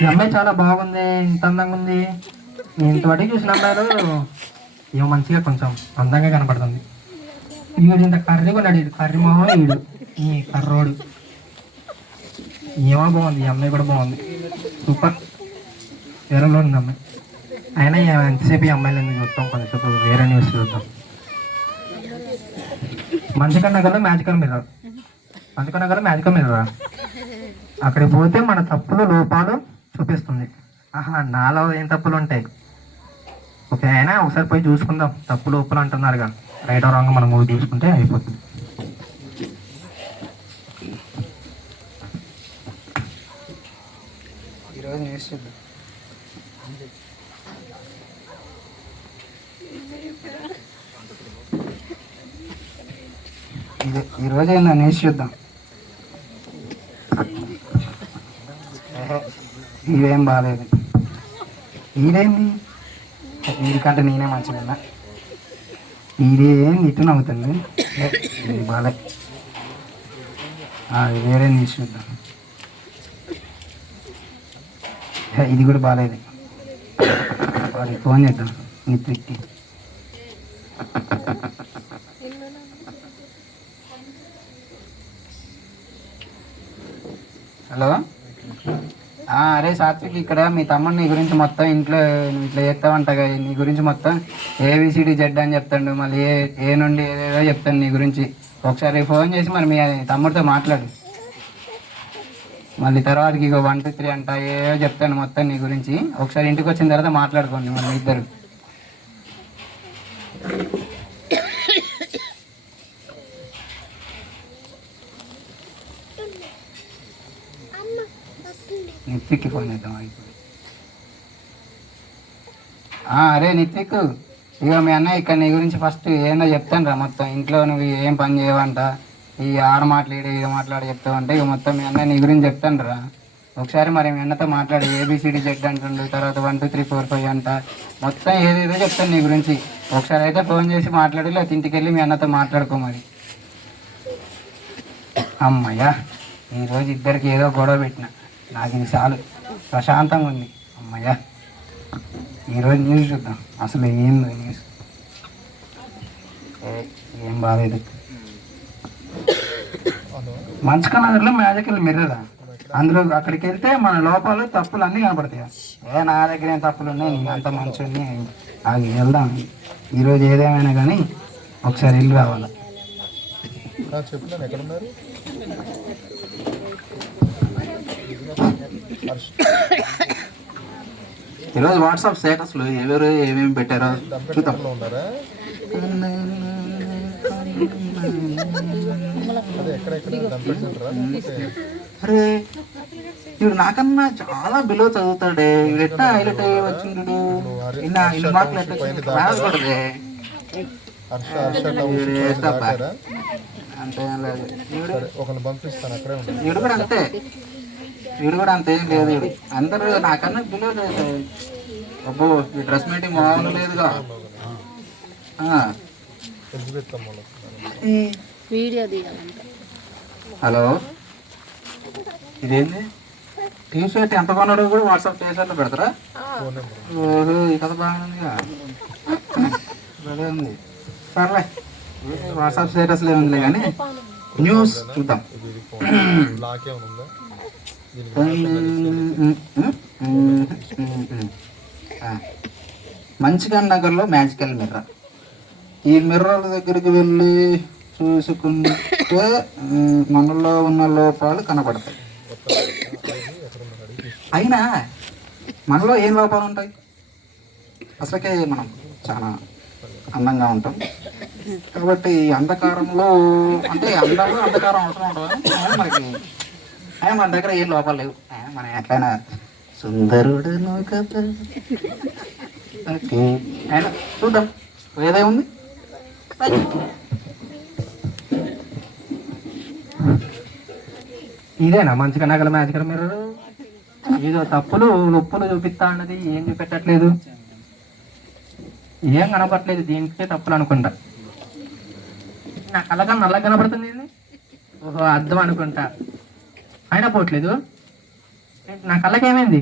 ఈ అమ్మాయి చాలా బాగుంది, ఇంత అందంగా ఉంది. నేను ఇంతవరకు చూసిన అమ్మాయిలు ఏమో మంచిగా కొంచెం అందంగా కనపడుతుంది. వీడు ఇంత కర్రీ కొన్నాడు, వీడు కర్రీ మొహం, వీడు ఈ కర్రోడు. ఏమో బాగుంది, ఈ అమ్మాయి కూడా బాగుంది, సూపర్. వేరేలో ఉంది అమ్మాయి. అయినా ఎంతసేపు ఈ అమ్మాయిలు ఎందుకు చూస్తాం, కొంచెంసేపు వేరే న్యూస్ చూద్దాం. మంచిగా నగర్లో మ్యాజికల్ మిర్రర్, మంచిగా నగర్లో మ్యాజికల్ మిర్రర్. అక్కడికి పోతే మన తప్పులు లోపాలు చూపిస్తుంది. ఆహా, నాలో ఏం తప్పులు ఉంటాయి. ఓకే, అయినా ఒకసారి పోయి చూసుకుందాం. తప్పు లోపల అంటున్నారుగా, రైట్ రాంగ్ మనం మూవీ చూసుకుంటే అయిపోతుంది. ఈరోజు న్యూస్ చూద్దాం. ఈరోజు ఏందో న్యూస్ చూద్దాం. ఇదేం బాగాలేదు. ఈడేంది, వీడికంటే నేనే మంచిగా. ఈడేం ఇటు నవ్వుతుంది, బాలే. వేరే న్యూస్ చూద్దాం. ఇది కూడా బాగాలేదు. వాడికి ఫోన్ చేద్దాం, నిత్యకి. హలో, అరే సాత్విక్, ఇక్కడ మీ తమ్ముడు నీ గురించి మొత్తం ఇంట్లో నువ్వు ఇట్లా చేస్తావంట కదా, నీ గురించి మొత్తం ABCD Z అని చెప్తాడు, మళ్ళీ ఏ నుండి ఏదేదో చెప్తాను నీ గురించి. ఒకసారి ఫోన్ చేసి మరి మీ తమ్ముడితో మాట్లాడు. మళ్ళీ తర్వాతకి ఇక 1 2 3 అంట ఏదో చెప్తాను మొత్తం నీ గురించి. ఒకసారి ఇంటికి వచ్చిన తర్వాత మాట్లాడుకోండి మళ్ళీ ఇద్దరు. నిత్విక్కి ఫోన్ చేద్దాం ఇప్పుడు. అరే నిత్విక్, ఇక మీ అన్నయ్య ఇక్కడ నీ గురించి ఫస్ట్ ఏందో చెప్తాను రా మొత్తం. ఇంట్లో నువ్వు ఏం పని చేయవంట, ఈ ఆడ మాట్లాడి ఇది మాట్లాడి చెప్తావంటే ఇక మొత్తం మీ అన్నయ్య నీ గురించి చెప్తాను రా. ఒకసారి మరి మీ అన్నతో మాట్లాడి ABCD Z అంటుండు, తర్వాత 1 2 3 4 5 అంట, మొత్తం ఏదేదో చెప్తాను నీ గురించి. ఒకసారి అయితే ఫోన్ చేసి మాట్లాడి, లేకపోతే ఇంటికి వెళ్ళి మీ అన్నతో మాట్లాడుకో మరి. అమ్మయ్యా, ఈరోజు ఇద్దరికి ఏదో గొడవ పెట్టిన, నాకు ఇది చాలు, ప్రశాంతంగా ఉంది. అమ్మయ్యా, ఈరోజు న్యూస్ చూద్దాం. అసలు ఏంది న్యూస్, ఏం బాగాలేదు. మంచిగా నగర్లో మ్యాజికల్ మిర్రర్, అందులో అక్కడికి వెళ్తే మన లోపాలు తప్పులు అన్నీ కనపడతాయి. నా దగ్గర ఏం తప్పులు ఉన్నాయి, నేను అంత మంచిని అది వెళ్దాం. ఈరోజు ఏదేమైనా కానీ ఒకసారి వెళ్ళి రావాలి. ఈరోజు వాట్సాప్ స్టేటస్లు ఎవరు ఏమేమి పెట్టారో చూద్దాం. అరే, ఇప్పుడు నాకన్నా చాలా బిలో చదువుతాడే, ఎట్టా హైలైట్ అయ్యి వచ్చిండు. ఇన్ని మార్కులు ఎట్లా రాకూడదే, అంతేం లేదు. వీడు కూడా అంతే, వీడు కూడా అంతేం లేదు. వీడు అందరూ నాకన్నా బిలో చేశారు. అబ్బో, ఈ డ్రెస్ మీటింగ్ మామూలు లేదుగా. హలో, ఇదేంది టీషర్ట్ ఎంత కొన్నాడో కూడా వాట్సాప్ టీషర్ట్లో పెడతారా? ఓహో, ఈ కథ బాగుందిగా, ఉంది. సర్లే, వాట్సాప్ స్టేటస్లో ఏముందిలే కానీ న్యూస్ చూద్దాం. మంచిగా నగర్లో మ్యాజికల్ మిర్రర్. ఈ మిర్రర్ దగ్గరికి వెళ్ళి చూసుకుంటే మనలో ఉన్న లోపాలు కనపడతాయి. అయినా మనలో ఏం లోపాలు ఉంటాయి? అసలుకే మనం చాలా అందంగా ఉంటాం కాబట్టి అంధకారంలో, అంటే అందంలో అంధకారం అవసరం ఉంటుంది మనకి. మన దగ్గర ఏం లోపాలు లేవు, మనం ఎట్లయినా సుందరుడు కదా. ఓకే, అయినా చూద్దాం ఏదేముంది. ఇదేనా మంచిగా నగల మ్యాజికల్ మిర్రర్? ఏదో తప్పులు నొప్పులు చూపిస్తా అన్నది ఏం చూపెట్టట్లేదు, ఏం కనపడట్లేదు. దీనికే తప్పులు అనుకుంటా. నా కళ్ళగా నల్లగా కనపడుతుంది. ఓహో, అర్థం అనుకుంటా. అయినా పోవట్లేదు. నా కళ్ళకి ఏమైంది?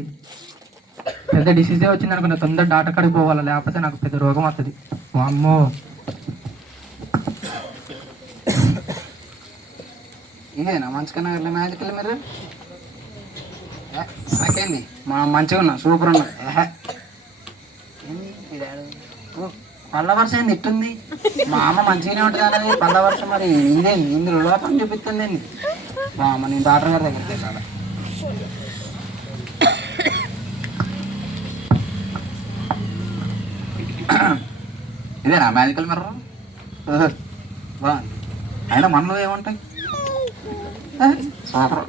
పెద్ద డిసీజే వచ్చింది అనుకున్నా. తొందర డాక్టర్ కాడికి పోవాలా, లేకపోతే నాకు పెద్ద రోగం వస్తుంది. అమ్మో, ఇదేనా మంచిగా మ్యాజికల్ మీరు? నాకేంది మా మంచిగా ఉన్నా, సూపర్ ఉన్నా. పళ్ళ వర్షం ఏంది ఇట్టుంది? మా అమ్మ మంచిగానే ఉంటుంది అన్నది, పళ్ళ వర్షం మరి ఇదేంది ఇందులో లోపం చూపిస్తుంది ఏంది? మా అమ్మ నేను డాక్టర్ గారి దగ్గరికి వెళ్ళాలి. ఇదేనా మ్యాజికల్ మిర్రర్? బాగుంది. అయినా మనలో ఏముంటాయి? సూపర్.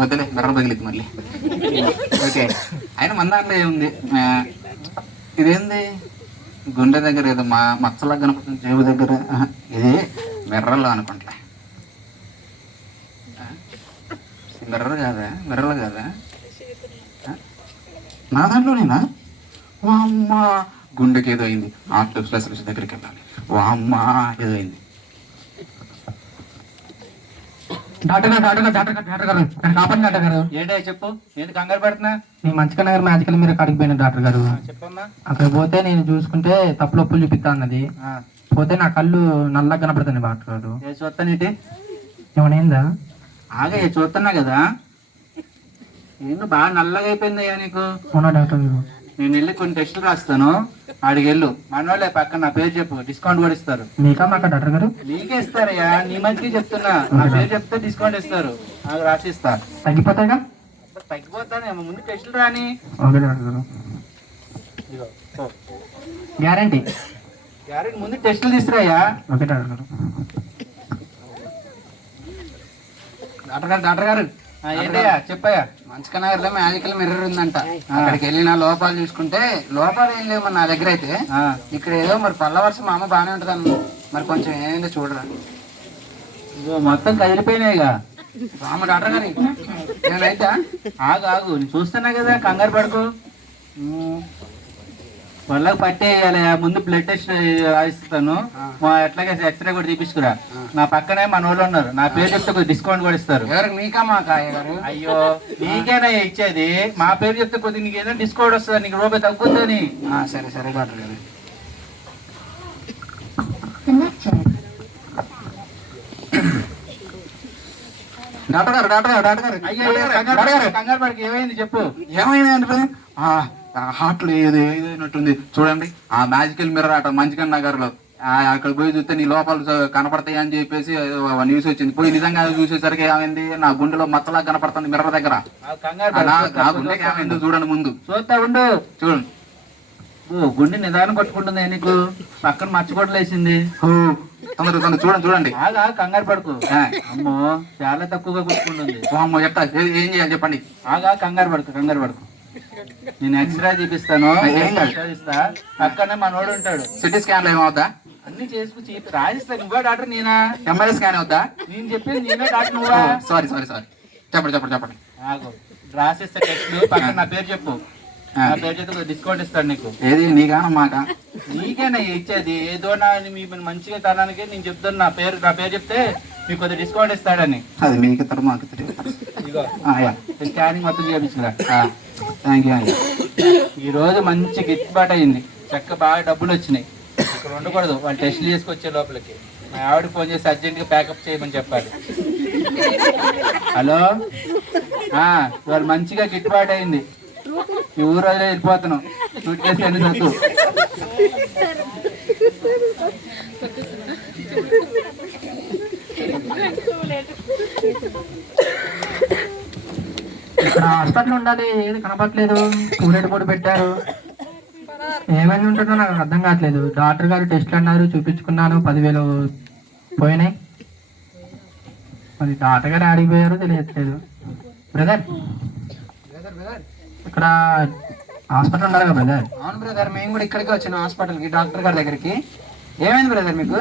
వద్దులే, మిర్రర్ తగిలిద్ది మళ్ళీ. ఓకే, అయినా మన దాంట్లో ఏముంది? ఇదేంది గుండె దగ్గర ఏదో మచ్చలా కనపడుతుంది, జేబు దగ్గర. ఇది మిర్రర్లో అనుకుంటా. మిర్రర్ కాదా? నా దాంట్లోనేనా? అమ్మ, గుండెకి ఏదో అయింది, ఆర్ట్ స్పెషలిస్ట్ దగ్గరికి వెళ్ళాలి. అమ్మ, ఏదో అయింది. డాక్టర్ గారు కాపాడు డాక్టర్ గారు. ఏంటో చెప్పు, ఏంటి కంగారు పెడుతున్నా? నీ మంచిగా నగర్ మ్యాజికల్ మీరు కాడికి పోయిన డాక్టర్ గారు. చెప్పమ్మా. అక్కడ పోతే నేను చూసుకుంటే తప్పులొప్పులు చూపిస్తా అన్నది. పోతే నా కళ్ళు నల్లగా కనపడుతుంది డాక్టర్ గారు. చూస్తానేంటి? ఏమైనా అయిందా? ఆగే చూస్తున్నా కదా, నేను బాగా నల్లగా అయిపోయిందయ్యా నీకు. అవునా డాక్టర్ గారు? నేను వెళ్ళి కొన్ని టెస్టులు రాస్తాను, ఆడికి వెళ్ళు. మన వాళ్ళే పక్కన నా పేరు చెప్పు, డిస్కౌంట్ కూడా ఇస్తారు. మీకా మాకా డాక్టర్ గారు? నీకే ఇస్తారయ్యా, నీ మంచిగా చెప్తున్నా. నా పేరు చెప్తే డిస్కౌంట్ ఇస్తారు, నాకు రాసిస్తా. తగ్గిపోతాయిగా? తగ్గిపోతాను, ముందు టెస్టులు రాని. ఓకే డాక్టర్ గారు, గ్యారంటీ. గ్యారెంటీ ముందు టెస్టులు తీసుకురాయ్యా. ఓకే డాక్టర్ గారు. డాక్టర్ గారు ఏంటయ్యా చెప్పయ్యా. మంచిగా నగర్లో మ్యాజికల్ మిర్రర్ ఉందంట. అక్కడికి వెళ్ళిన లోపాలు చూసుకుంటే లోపాలు ఏం లేవు మరి నా దగ్గర అయితే. ఇక్కడ ఏదో మరి పళ్ళ వర్షం మా అమ్మ బాగానే ఉంటుంది మరి కొంచెం ఏమైందో చూడరా. మొత్తం కదిలిపోయినాయిగా. అమ్మ డాక్టర్ గారి ఏమైతే ఆగు, నేను చూస్తున్నా కదా, కంగారు పడుకో. వాళ్ళకి పట్టేయాలి, ముందు బ్లడ్ టెస్ట్ రాయిస్తాను. ఎట్లాగే ఎక్స్రే కూడా తీపించుకురా. నా పక్కనే మన వాళ్ళు ఉన్నారు, నా పేరు చెప్తే కొద్దిగా డిస్కౌంట్ కూడా ఇస్తారు. ఎవరికి మీకా మాకా గారు? అయ్యో, నీకేనా ఇచ్చేది? మా పేరు చెప్తే కొద్దిగా నీకు ఏదైనా డిస్కౌంట్ వస్తుంది, నీకు రూపాయి తగ్గుతుందని. సరే సరే డాక్టర్ గారు. డాక్టర్ గారు అయ్యో, కంగారు పడికి ఏమైంది చెప్పు. ఏమైంది అంటే హార్ట్లో ఏదైనట్టుంది చూడండి. ఆ మ్యాజికల్ మిర్రర్ అట మంచిగా నగర్లో అక్కడ పోయి చూస్తే నీ లోపాలు కనపడతాయి అని చెప్పేసి న్యూస్ వచ్చింది. పోయి నిజంగా చూసేసరికి ఏమైంది, నా గుండెలో మచ్చలా కనపడుతుంది మిర్రర్ దగ్గర. నా గుండెకి ఏమైంది చూడండి, ముందు చూస్తా ఉండు. చూడండి. గుండె నిదానం కొట్టుకుంటుంది నీకు, పక్కన మచ్చగొడ్డలు వేసింది. తొందర చూడండి. ఆగా, కంగారు పడుకు. అమ్మో, చాలా తక్కువగా కొట్టుకుంటుంది. అమ్మో, చెప్తా ఏం చేయాలి చెప్పండి. ఆగా, కంగారు పడుకు. నేను ఎక్స్రే చూపిస్తాను, ఇస్తా. పక్కనే మనోడు ఉంటాడు. సిటీ స్కాన్ ఏమవుతా? అన్ని చేసుకుని రాజిస్తా. నువ్వా డాక్టర్ నేనా? ఎంఆర్ఐ స్కాన్ అవుతా? నేను చెప్పింది నేనే డాక్టర్, నువ్వా? సారీ చెప్పండి. ఆగు, రాసిస్తా టెస్ట్. పక్కన నా పేరు చెప్పు, నా పేరు చెప్తే డిస్కౌంట్ ఇస్తాడు నీకు. ఏది నీకానా మాకా? నీకేనా ఇచ్చేది? ఏదో మీ మంచిగా తనానికి నేను చెప్తాను. నా పేరు చెప్తే మీకు కొద్దిగా డిస్కౌంట్ ఇస్తాడని. అది మీకు ఇతరు మాకు ఇగో స్కానింగ్ మొత్తం చేయించుకురా. Thank you. ఈ రోజు మంచి గిట్టుబాటు అయింది, చక్క బాగా డబ్బులు వచ్చినాయి. ఇక్కడ ఉండకూడదు, వాళ్ళు టెస్టులు చేసుకొచ్చే లోపలికి. మా ఆవిడకి ఫోన్ చేసి అర్జెంట్గా ప్యాకప్ చేయమని చెప్పాలి. హలో, వాళ్ళు మంచిగా గిట్టుబాటు అయింది. ఈ ఊరు వదిలే వెళ్ళిపోతున్నాం. సూట్ కేసు అన్ని చదువు. ఇక్కడ హాస్పిటల్ ఉండాలి, ఏది కనపట్లేదు. సూర్యుడు కూడా పెట్టారు, ఏమైనా ఉంటుందో నాకు అర్థం కావట్లేదు. డాక్టర్ గారు టెస్ట్లు అన్నారు, చూపించుకున్నాను, 10,000 పోయినాయి. మరి డాక్టర్ గారు ఆడిపోయారో తెలియట్లేదు. బ్రదర్, ఇక్కడ హాస్పిటల్ ఉన్నారు కదా బ్రదర్? అవును బ్రదర్, మేము కూడా ఇక్కడికి వచ్చినాం హాస్పిటల్కి, డాక్టర్ గారి దగ్గరికి. ఏమైంది బ్రదర్ మీకు?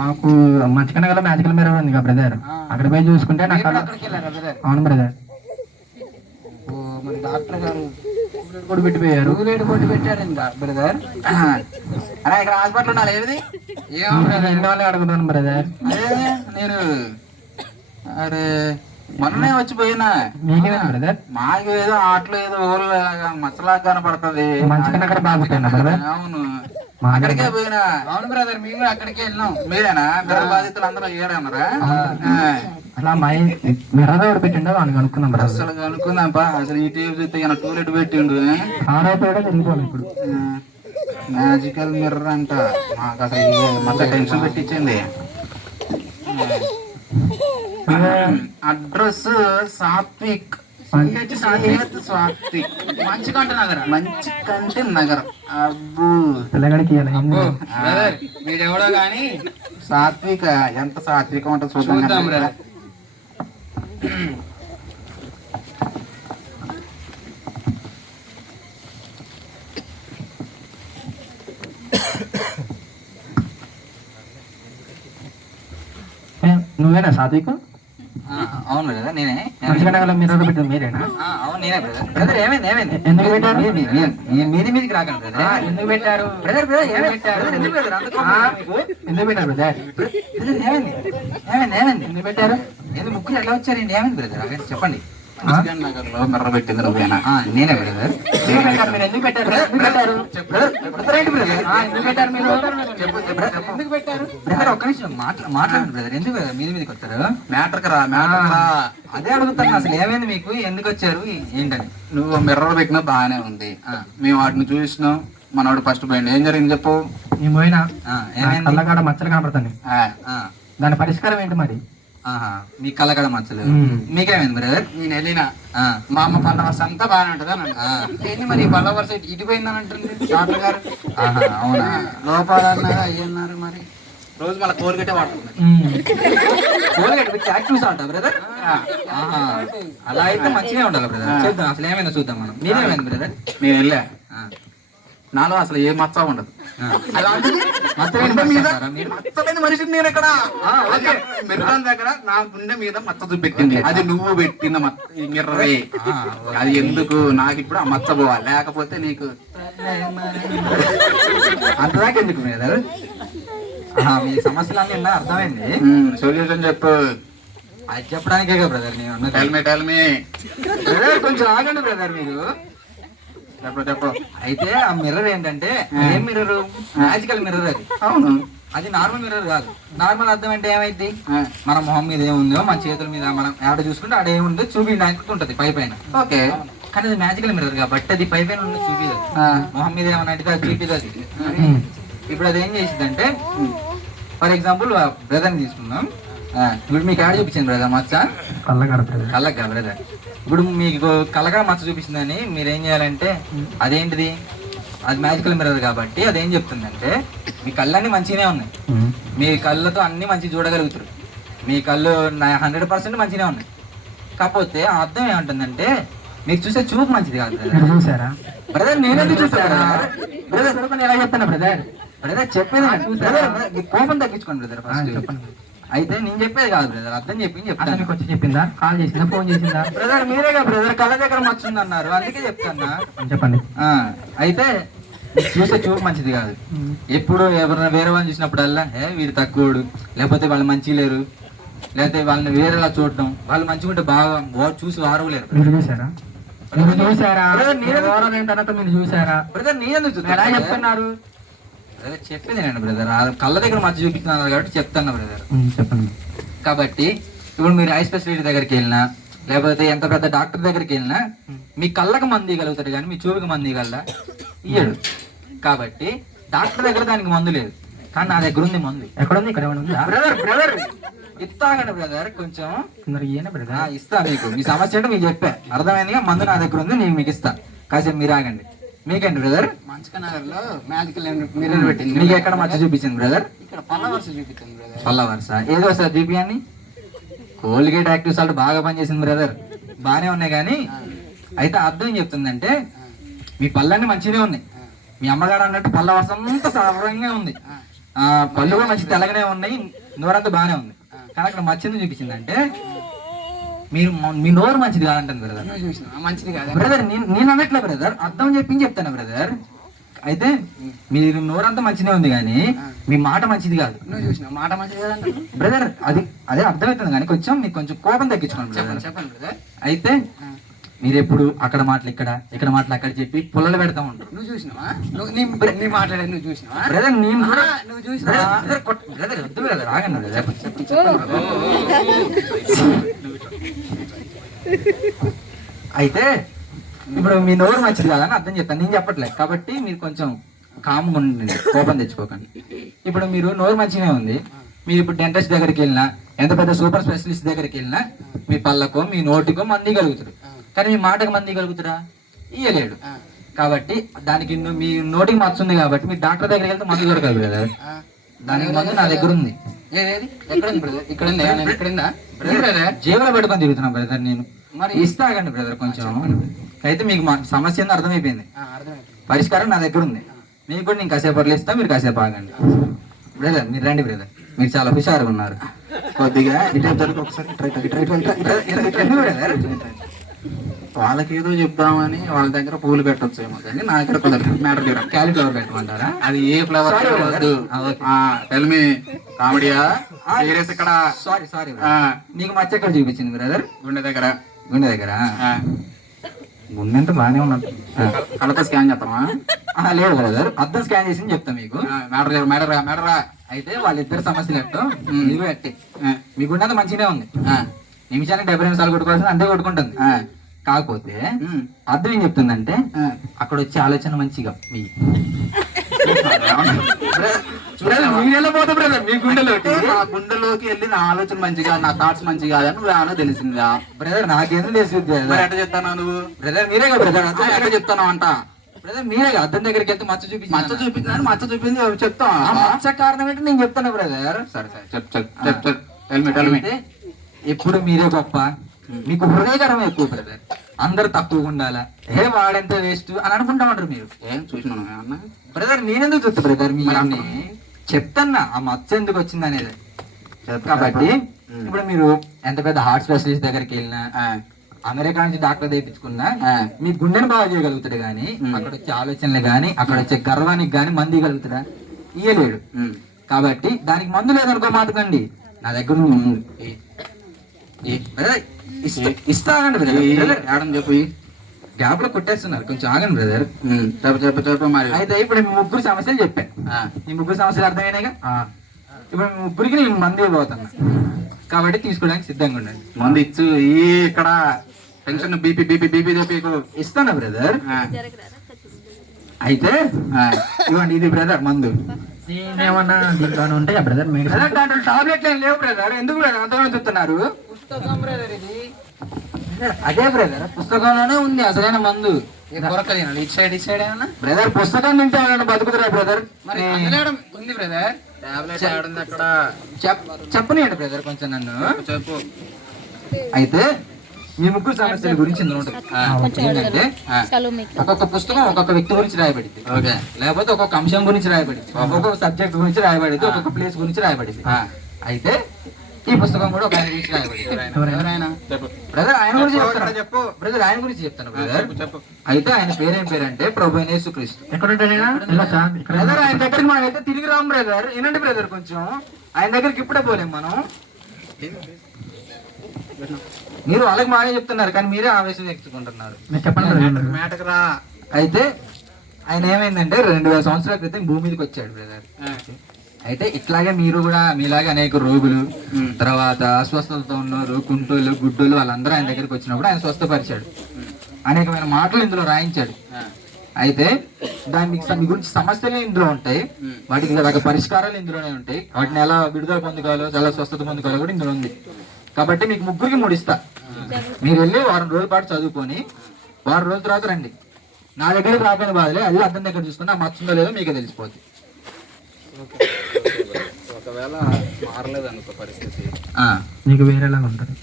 మాకు మంచికనగల మ్యాజికల్ మిర్రర్ ఉంది కదా బ్రదర్, అక్కడ పోయి చూసుకుంటే నాకు. అక్కడికి వెళ్ళారా బ్రదర్? అవును బ్రదర్. మరి డాక్టర్ గారు కూడా పెట్టిపోయారు. రూలేడు కొట్టి పెట్టారు బ్రదర్. అలా ఇక్కడ హాస్పిటల్ ఉండాలి. ఏది ఎన్ని వాళ్ళు అడుగుతాను బ్రదర్? అదే నేను అరే మొన్నే వచ్చిపోయినా మీకేనా బ్రదర్? మాకు ఏదో ఆటలో ఏదో ఊళ్ళో మచ్చలాగా కనపడుతుంది. మంచిగా అక్కడ బాగుపోయినా బ్రదర్? అవును అక్కడికే పోయినా. అవును బ్రదర్, మేము కూడా అక్కడికే వెళ్ళినాం. మీరేనా బిడ్డ బాధితులు అందరూ ఏడన్నారా? అలా మా మిర్రర్ ఎవరు పెట్టిండో అని అనుకున్నాం బ్రదర్. అసలు అనుకుందాంపా, అసలు ఈ టీవీ చూస్తే ఈయన టూలెట్ పెట్టిండు. ఆరైపోయాడో తిరిగిపోవాలి ఇప్పుడు. మ్యాజికల్ మిర్రర్ అంట. మాకు అసలు మొత్తం టెన్షన్ పెట్టించింది. అడ్రస్ సాత్విక్, సాత్విక్ మంచి కంట నగర. మంచి కంటే నగరం. అబ్బు పిల్లగాడికి బ్రదర్ వీడెవడో గానీ సాత్విక ఎంత సాత్వికం ఉంటుంది చూద్దాం. చూద్దాం బ్రదర్. నువ్వేనా సాత్విక్? అవును బ్రదర్, నేనే. మంచిగా మిర్రర్ పెట్టింది మీరేనా? అవును నేనే బ్రదర్. బ్రదర్ ఏమైంది ఏమైంది? ఎందుకు పెట్టారు? మీది మీదికి రాకండి బ్రదర్. ఎందుకు పెట్టారు బ్రదర్ బ్రదర్ ఏమైంది? బ్రదర్ ఎందుకు బ్రదర్ అంత కోపం మీకు? ఎందుకు పెట్టారు బ్రదర్? బ్రదర్ ఏమైంది ఏమైంది ఏమైంది? ఎందుకు పెట్టారు? ఎందుకు ముగ్గురు ఎట్లా వచ్చారండి? ఏమైంది బ్రదర్? అదే చెప్పండి. నగర్లో మిర్ర పెట్టింది నువ్వేనా? నేనే బ్రదర్. ఎందుకు పెట్టారు మీరు? ఎందుకు పెట్టారు? ఎందుకు పెట్టారు? బ్రదర్ ఏంటి బ్రదర్? ఎందుకు పెట్టారు మీరు? ఎందుకు పెట్టారు? బ్రదర్ ఒక్క నిమిషం మాట్లాడండి బ్రదర్. ఎందుకు బ్రదర్ మీది మీదకి వచ్చారు? మ్యాటర్ రా మ్యాటర్ రా. అదే అడుగుతాను, అసలు ఏమైంది మీకు? ఎందుకు వచ్చారు ఏంటని? నువ్వు మిర్రర్ పెట్టినా బాగానే ఉంది. మేము వాటిని చూసినాం. మనవాడు ఫస్ట్ పోయింది. ఏం జరిగింది చెప్పు. నేను పోయినా కళ్ళకాడ మచ్చలు కనపడతాను. దాని పరిష్కారం ఏంటి మరి? మీ కళ్ళకాడ మచ్చలు మీకేమైంది బ్రదర్? నేను వెళ్ళినా మా అమ్మ పళ్ళ వరుస అంతా బాగానే ఉంటుంది అని ఏంటి మరి పళ్ళ వరుస ఇటుపోయిందని అంటుంది డాక్టర్ గారు. అవునా? లోపాలన్నారు అయ్యన్నారు. మరి రోజు మళ్ళీ కోల్గట్టే వాడుతుంది. కోల్గేట్ పెట్టి యాక్టివ్స్ అంట బ్రదర్. అలా అయితే మంచిగా ఉండాలి బ్రదర్. చూద్దాం అసలు ఏమైనా చూద్దాం మనం. మీరేమైంది బ్రదర్? నేను వెళ్ళా. నాలో అసలు ఏ మచ్చ ఉండదు. మచ్చలేని మనిషిని నేను ఎక్కడ మిర్రర్ దగ్గర నా గుండె మీద మచ్చ చూపెట్టింది. అది నువ్వు పెట్టిన మిర్రరే. అది ఎందుకు నాకు ఇప్పుడు ఆ మచ్చ పోవాలి, లేకపోతే నీకు అంతదాకా ఎందుకు బ్రదర్? మీ సమస్యలన్నీ ఉన్నా అర్థమైంది. సొల్యూషన్ చెప్పు. అది చెప్పడానికే కదా బ్రదర్ నేను. టెల్మే బ్రదర్ కొంచెం ఆగండి బ్రదర్. మీరు చెప్పు. అయితే ఆ మిర్రర్ ఏంటంటే ఏం మిర్రర్? మ్యాజికల్ మిర్రర్ అది. అవును, అది నార్మల్ మిర్రర్ కాదు. నార్మల్ అర్థం అంటే ఏమైంది? మన మొహం మీద ఏముందో, మన చేతుల మీద మనం ఆడ చూసుకుంటే ఆడ ఏముందో చూపించడానికి ఉంటది పై పైన. ఓకే, కానీ అది మ్యాజికల్ మిర్రర్ కాబట్టి అది పై పైన ఉండి చూపిదు. మొహం మీద ఏమన్నా అంటే అది చూపిదు. అది ఇప్పుడు అది ఏం చేసిందంటే, ఫర్ ఎగ్జాంపుల్ బ్రదర్ని తీసుకుందాం. ఇప్పుడు మీకు యాడ్ చూపించింది బ్రదర్ మచ్చ కళ్ళగా బ్రదర్. ఇప్పుడు మీకు కళ్ళగా మచ్చ చూపిస్తుందని మీరు ఏం చేయాలంటే, అదేంటిది? అది మ్యాజికల్ మిర్రర్ కాబట్టి అదేం చెప్తుందంటే, మీ కళ్ళన్నీ మంచిగానే ఉన్నాయి. మీ కళ్ళతో అన్ని మంచిగా చూడగలుగుతారు. మీ కళ్ళు 100% మంచిగానే ఉన్నాయి. కాకపోతే ఆ అర్థం ఏమంటుందంటే, మీకు చూసే చూపు మంచిది కాదు చూసారా బ్రదర్. నేనెందుకు చూసారా బ్రదర్? ఎలా చెప్తాను బ్రదర్? బ్రదర్ చెప్పేది కోపం తగ్గించుకోండి బ్రదర్ ఫస్ట్. చెప్పండి. అయితే నేను చెప్పేది కాదు బ్రదర్, అర్థం చెప్తాను. మీకు వచ్చి చెప్పిందా? కాల్ చేసిందా? ఫోన్ చేసిందా? బ్రదర్ మీరేగా బ్రదర్ కళ్ళ దగ్గర మచ్చుంది అన్నారు, అందుకే చెప్తాను. చెప్పండి. అయితే చూస్తే చూపు మంచిది కాదు. ఎప్పుడు ఎవరైనా వేరే వాళ్ళని చూసినప్పుడల్లా వీడు తక్కువడు, లేకపోతే వాళ్ళు మంచి లేరు, లేకపోతే వాళ్ళని వేరేలా చూడటం. వాళ్ళు మంచిగా ఉంటే బాగా చూసి వారవలేరు. మీరు చూసారా? మీరు చూసారా బ్రదర్? నేనెందుకు ఎలా చెప్తున్నారు? బ్రదర్ చెప్పేది నేను బ్రదర్, కళ్ళ దగ్గర మధ్య చూపిస్తున్నారు కాబట్టి చెప్తాను బ్రదర్. చెప్పండి. కాబట్టి ఇప్పుడు మీరు ఐ స్పెషలిస్ట్ దగ్గరికి వెళ్ళినా, లేకపోతే ఎంత పెద్ద డాక్టర్ దగ్గరికి వెళ్ళినా, మీ కళ్ళకు మందు ఇవ్వగలుగుతాడు కానీ మీ చూపుకి మందు ఇవ్వగలరా? ఇయ్యడు. కాబట్టి డాక్టర్ దగ్గర దానికి మందు లేదు, కానీ నా దగ్గర ఉంది మందు. ఎక్కడుంది? ఇక్కడ ఉందా? బ్రదర్ ఇస్తాగండి బ్రదర్, కొంచెం ఇస్తా. మీకు మీ సమస్య అంటే మీకు చెప్పా, అర్థమైందిగా. మందు నా దగ్గర ఉంది, నేను మీకు ఇస్తా. కాసేపు మీరు ఆగండి. మీకేంటి బ్రదర్? మంచిగా నగర్ లో మ్యాజికల్ మిర్రర్ పెట్టింది. మీకు ఎక్కడ మచ్చ చూపించింది బ్రదర్? ఇక్కడ పళ్ళ వరుస చూపించింది బ్రదర్. పళ్ళ వరుస ఏదో సార్ చూపియండి. కోల్గేట్ యాక్టివ్ సాల్ట్ బాగా పనిచేసింది బ్రదర్, బాగానే ఉన్నాయి. కానీ అయితే అర్థం చెప్తుందంటే, మీ పళ్ళన్నీ మంచిగానే ఉన్నాయి. మీ అమ్మగారు అన్నట్టు పళ్ళ వరుస అంతా సవరంగా ఉంది. పళ్ళు కూడా మంచి తెల్లగానే ఉన్నాయి, నోరంతా బాగానే ఉంది. కానీ అక్కడ మచ్చింది చూపించిందంటే, మీరు మీ నోరు మంచిది కాదంటాను బ్రదర్. మంచిది కాదు బ్రదర్, నేను అన్నట్లే బ్రదర్, అర్థం చెప్తాను బ్రదర్. అయితే మీరు నోరంతా మంచిగా ఉంది కానీ మీ మాట మంచిది కాదు. నువ్వు చూసినావు మాట మంచిది కదంట. బ్రదర్ అదే అర్థమవుతుంది కానీ మీకు కొంచెం కోపం తగ్గించుకోండి బ్రదర్. చెప్పండి బ్రదర్. అయితే మీరు ఎప్పుడు అక్కడ మాటలు ఇక్కడ మాటలు అక్కడ చెప్పి పుల్లలు పెడతా ఉంటారు. నువ్వు చూసినావా? నీ మాట్లాడేది నువ్వు చూసినావా? బ్రదర్ నేను కూడా నువ్వు చూసినావా? బ్రదర్ వద్దు బ్రదర్, ఆగండి బ్రదర్. అయితే ఇప్పుడు మీ నోరు మంచిది కాదని అర్థం చెప్తాను, నేను చెప్పట్లేదు కాబట్టి మీరు కొంచెం కామ్గా ఉండండి, కోపం తెచ్చుకోకండి. ఇప్పుడు మీరు నోరు మంచిగానే ఉంది, మీరు ఇప్పుడు డెంటిస్ట్ దగ్గరికి వెళ్ళినా ఎంత పెద్ద సూపర్ స్పెషలిస్ట్ దగ్గరికి వెళ్ళినా మీ పళ్ళకో మీ నోటికో మంది కలుగుతారు, కానీ మీ మాటకు మంది కలుగుతారా? ఇయ్యలేడు. కాబట్టి దానికి మీ నోటికి మచ్చుంది కాబట్టి మీరు డాక్టర్ దగ్గరికి వెళ్తే మందు దొరకదు కదా, దానికి మందు నా దగ్గర ఉంది. ఏదేది ఎక్కడ ఉంది బ్రదర్? ఇక్కడ ఉందా? నేను ఇక్కడ ఉందా బ్రదర్? జేబులో పెట్టుకొని తిరుగుతున్నా బ్రదర్ నేను. మరి ఇస్తాగండి బ్రదర్ కొంచెం. అయితే మీకు సమస్య ఏందో అర్థమైపోయింది, అర్థమైంది. పరిష్కారం నా దగ్గర ఉంది. మీకు కూడా నేను కాసేపు ఇస్తా, మీరు కాసేపు ఆగండి. బ్రదర్ మీరు రండి బ్రదర్, మీరు చాలా హుషారుగా ఉన్నారు. కొద్దిగా ఇటే జరుగు ఒకసారి. వాళ్ళకి ఏదో చెప్దామని వాళ్ళ దగ్గర పూలు పెట్టొచ్చు ఏమో కానీ నా దగ్గర కొంచెం మ్యాటర్ చూడండి. క్యాలీఫ్లవర్ పెట్టమంటారా? అది ఏ ఫ్లవర్ టెల్మి కామెడియా సీరియస్ ఇక్కడ. సారీ నీకు మచ్చ ఎక్కడ చూపించింది బ్రదర్? గుండె దగ్గర. గుండె దగ్గర గుండె అంతా బాగానే ఉన్నట్టు. కళ్ళతో స్కాన్ చేస్తామా? లేదు బ్రదర్, అద్దం స్కాన్ చేసి చెప్తా మీకు. మ్యాటర్ అయితే వాళ్ళిద్దరు సమస్యలు ఎట్టో ఇదిగో ఎట్టే. మీ గుండె అంతా మంచిగానే ఉంది, నిమిషానికి 70 నిమిషాలు కొట్టుకోవాల్సింది అంతే కొట్టుకుంటుంది. కాకపోతే అర్థం ఏం చెప్తుందంటే అక్కడ వచ్చే ఆలోచన మంచిగా మీ వెళ్ళిపోతా బ్రదర్ మీ గుండెలోకి. నా గుండెలోకి వెళ్ళి నా ఆలోచన మంచిగా, నా థాట్స్ మంచిగా అని నువ్వు ఏమన్నా తెలిసిందా? బ్రదర్ నాకేందో తెలిసింది. మరి ఎట్లా చెప్తాను నువ్వు? బ్రదర్ మీరే కదా బ్రదర్ ఎట్లా చెప్తాను అంట? బ్రదర్ మీరే కదా అద్దం దగ్గరికి వెళ్తే మచ్చ చూపించి మచ్చ చూపింది చెప్తా. మచ్చ కారణం ఏంటి నేను చెప్తాను బ్రదర్. సరే చెప్. ఎప్పుడు మీరే గొప్ప, మీకు హృదయకరం ఎక్కువ బ్రదర్. అందరు తక్కువగా ఉండాలా, ఏ వాడెంత వేస్ట్ అని అనుకుంటా ఉంటారు మీరు. ఏం చూసినాను ఏమన్నా? బ్రదర్ నేనెందుకు చూస్తా బ్రదర్ మీ అన్ని చెప్తాన్నా ఆ మచ్చ ఎందుకు వచ్చింది అనేది. కాబట్టి ఇప్పుడు మీరు ఎంత పెద్ద హార్ట్ స్పెషలిస్ట్ దగ్గరికి వెళ్ళినా, అమెరికా నుంచి డాక్టర్ తెప్పించుకున్నా మీ గుండెని బాగా చేయగలుగుతాడు కానీ అక్కడ వచ్చే ఆలోచనలు కానీ అక్కడ వచ్చే గర్వానికి కానీ మంది ఇవ్వగలుగుతాడా? ఇయ్యలేడు. కాబట్టి దానికి మందు లేదనుకో మాటకండి, నా దగ్గర ఉంది. ఇస్తాగండి బ్రదర్. ఆడని చెప్పు. గ్యాప్ లో కొట్టేస్తున్నారు, కొంచెం ఆగండి బ్రదర్. చెప్పు మరి. అయితే ఇప్పుడు మీ ముగ్గురు సమస్యలు చెప్పాను, ఈ ముగ్గురు సమస్యలు అర్థమైనాయిగా. ఇప్పుడు మీ ముగ్గురికి నేను మంది ఇవ్వబోతున్నా కాబట్టి తీసుకోవడానికి సిద్ధంగా ఉండండి. మంది ఇచ్చు ఇక్కడ టెన్షన్ బీపీ ఇస్తాను బ్రదర్. అయితే ఇవ్వండి, ఇది బ్రదర్ మందు. ఏమన్నా దీంట్లో ఉంటాయా బ్రదర్? బ్రదర్ దాంట్లో టాబ్లెట్లు ఏం లేవు బ్రదర్. ఎందుకు బ్రదర్ అంతగా చెప్తున్నారు? పుస్తకం బ్రదర్ ఇది. అదే బ్రదర్ పుస్తకంలోనే ఉంది అసలైన మందు. కొరకలేనా ఇటు సైడ్ ఏమన్నా? బ్రదర్ పుస్తకం తింటే వాళ్ళని బతుకుతురా బ్రదర్. మరి అందులో ఉంది బ్రదర్ టాబ్లెట్ ఆడుంది అక్కడ. చెప్పనియండి బ్రదర్ కొంచెం నన్ను. చెప్పు. అయితే మీ ముగ్గురు సమస్యల గురించి ఇందులో ఉంటుంది. ఏంటంటే ఒక్కొక్క పుస్తకం ఒక్కొక్క వ్యక్తి గురించి రాయబడింది, లేకపోతే ఒక్కొక్క అంశం గురించి రాయబడింది, ఒక్కొక్క సబ్జెక్ట్ గురించి రాయబడింది, ఒక్కొక్క ప్లేస్ గురించి రాయబడింది. అయితే ఈ పుస్తకం కూడా ఒక ఆయన గురించి రాయబడింది. బ్రదర్ ఆయన గురించి చెప్తాను. చెప్పు బ్రదర్ ఆయన గురించి చెప్తాను బ్రదర్. అయితే ఆయన పేరేం పేరంటే ప్రభు అయిన యేసుక్రీస్తు. ఎక్కడ ఉంటాడు? బ్రదర్ ఆయన దగ్గరికి మనం అయితే తిరిగి రాము బ్రదర్. వినండి బ్రదర్ కొంచెం, ఆయన దగ్గరికి ఇప్పుడే పోలేం మనం. మీరు వాళ్ళకి బాగా చెప్తున్నారు కానీ మీరే ఆవేశం ఎత్తుకుంటున్నారు. చెప్పండి. అయితే ఆయన ఏమైందంటే 2000 సంవత్సరాల క్రితం భూమి మీదకి వచ్చాడు బ్రదర్. అయితే ఇట్లాగే మీరు కూడా మీలాగే అనేక రోగులు, తర్వాత అస్వస్థతతో ఉన్నారు, కుంటోళ్ళు, గుడ్డోళ్ళు వాళ్ళందరూ ఆయన దగ్గరికి వచ్చినప్పుడు ఆయన స్వస్థపరిచాడు. అనేకమైన మాటలు ఇందులో రాయించాడు. అయితే మీ గురించి సమస్యలు ఇందులో ఉంటాయి, వాటికి రక పరిష్కారాలు ఇందులోనే ఉంటాయి. వాటిని ఎలా విడుదల పొందుకోవాలో, ఎలా స్వస్థత పొందుకోవాలో కూడా ఇందులో ఉంది. కాబట్టి మీకు ముగ్గురికి 3 ఇస్తా. మీరు వెళ్ళి వారం రోజుల పాటు చదువుకొని వారం రోజుల తర్వాత రండి. నా దగ్గరికి రాకపోయిన బాధలే, అది అర్థం దగ్గర చూసుకుని నాకు మచ్చుందో లేదో మీకే తెలిసిపోద్ది. ఒకవేళ మారలేదు అనుకో పరిస్థితి, నీకు వేరేలాగా ఉంటుంది.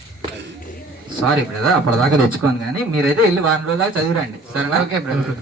సారీ బ్రదర్, అప్పటిదాకా తెచ్చుకోను కానీ మీరైతే వెళ్ళి వారం రోజులు చదివిరండి సరేనా? Okay brother.